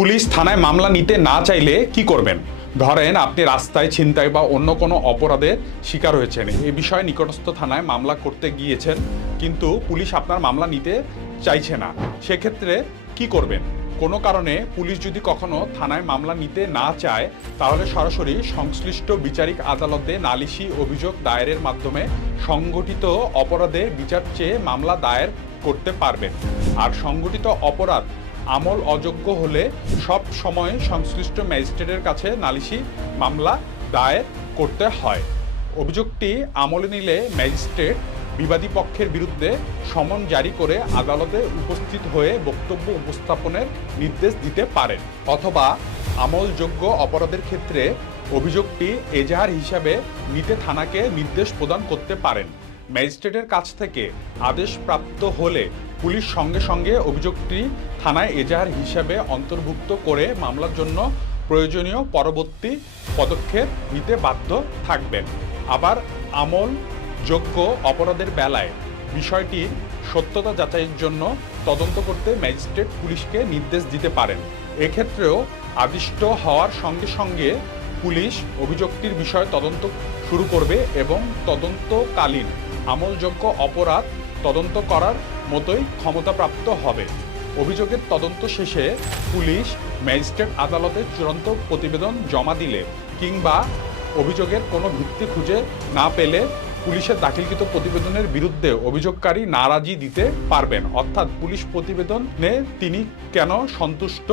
Police থানায় মামলা নিতে না চাইলে কি করবেন? ধরেন আপনি রাস্তায় ছিনতাই বা অন্য কোনো অপরাধের শিকার হয়েছেন, এই বিষয়ে নিকটস্থ থানায় মামলা করতে গিয়েছেন, কিন্তু পুলিশ আপনার মামলা নিতে চাইছে না। সেক্ষেত্রে কি করবেন? কোনো কারণে পুলিশ যদি কখনো থানায় মামলা নিতে না চায়, তাহলে সরাসরি সংশ্লিষ্ট বিচারিক আদালতে নালিশি অভিযোগ দায়েরের মাধ্যমে সংগঠিত অপরাধে বিচার চেয়ে মামলা দায়ের করতে পারবেন। আর সংগঠিত অপরাধ আমল অযোগ্য হলে সব সময় সংশ্লিষ্ট ম্যাজিস্ট্রেটের কাছে নালিশি মামলা দায়ের করতে হয়। অভিযোগটি আমলে নিলে ম্যাজিস্ট্রেট বিবাদী পক্ষের বিরুদ্ধে সমন জারি করে আদালতে উপস্থিত হয়ে বক্তব্য উপস্থাপনের নির্দেশ দিতে পারেন, অথবা আমলযোগ্য অপরাধের ক্ষেত্রে অভিযোগটি এজাহার হিসাবে নিতে থানাকে নির্দেশ প্রদান করতে পারেন। ম্যাজিস্ট্রেটের কাছ থেকে আদেশ প্রাপ্ত হলে পুলিশ সঙ্গে সঙ্গে অভিযোগটি থানায় এজাহার হিসাবে অন্তর্ভুক্ত করে মামলার জন্য প্রয়োজনীয় পরবর্তী পদক্ষেপ নিতে বাধ্য থাকবেন। আবার আমলযোগ্য অপরাধের বেলায় বিষয়টির সত্যতা যাচাইয়ের জন্য তদন্ত করতে ম্যাজিস্ট্রেট পুলিশকে নির্দেশ দিতে পারেন। এক্ষেত্রেও আদিষ্ট হওয়ার সঙ্গে সঙ্গে পুলিশ অভিযোগটির বিষয়ে তদন্ত শুরু করবে এবং তদন্তকালীন আমলযোগ্য অপরাধ তদন্ত করার মতোই ক্ষমতাপ্রাপ্ত হবে। অভিযোগের তদন্ত শেষে পুলিশ ম্যাজিস্ট্রেট আদালতে চূড়ান্ত প্রতিবেদন জমা দিলে কিংবা অভিযোগের কোনো ভিত্তি খুঁজে না পেলে পুলিশের দাখিলকৃত প্রতিবেদনের বিরুদ্ধে অভিযোগকারী নারাজি দিতে পারবেন। অর্থাৎ পুলিশ প্রতিবেদনে তিনি কেন সন্তুষ্ট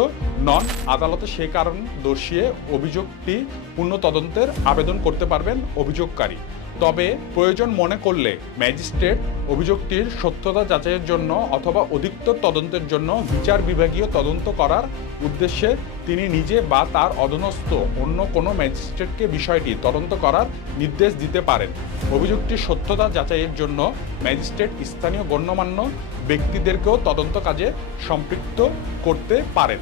নন, আদালতে সে কারণ দর্শিয়ে অভিযোগটি পূর্ণ তদন্তের আবেদন করতে পারবেন অভিযোগকারী। তবে প্রয়োজন মনে করলে ম্যাজিস্ট্রেট অভিযোগটির সত্যতা যাচাইয়ের জন্য অথবা অধিকতর তদন্তের জন্য বিচার বিভাগীয় তদন্ত করার উদ্দেশ্যে তিনি নিজে বা তার অধীনস্থ অন্য কোনো ম্যাজিস্ট্রেটকে বিষয়টি তদন্ত করার নির্দেশ দিতে পারেন। অভিযোগটির সত্যতা যাচাইয়ের জন্য ম্যাজিস্ট্রেট স্থানীয় গণ্যমান্য ব্যক্তিদেরকেও তদন্ত কাজে সম্পৃক্ত করতে পারেন।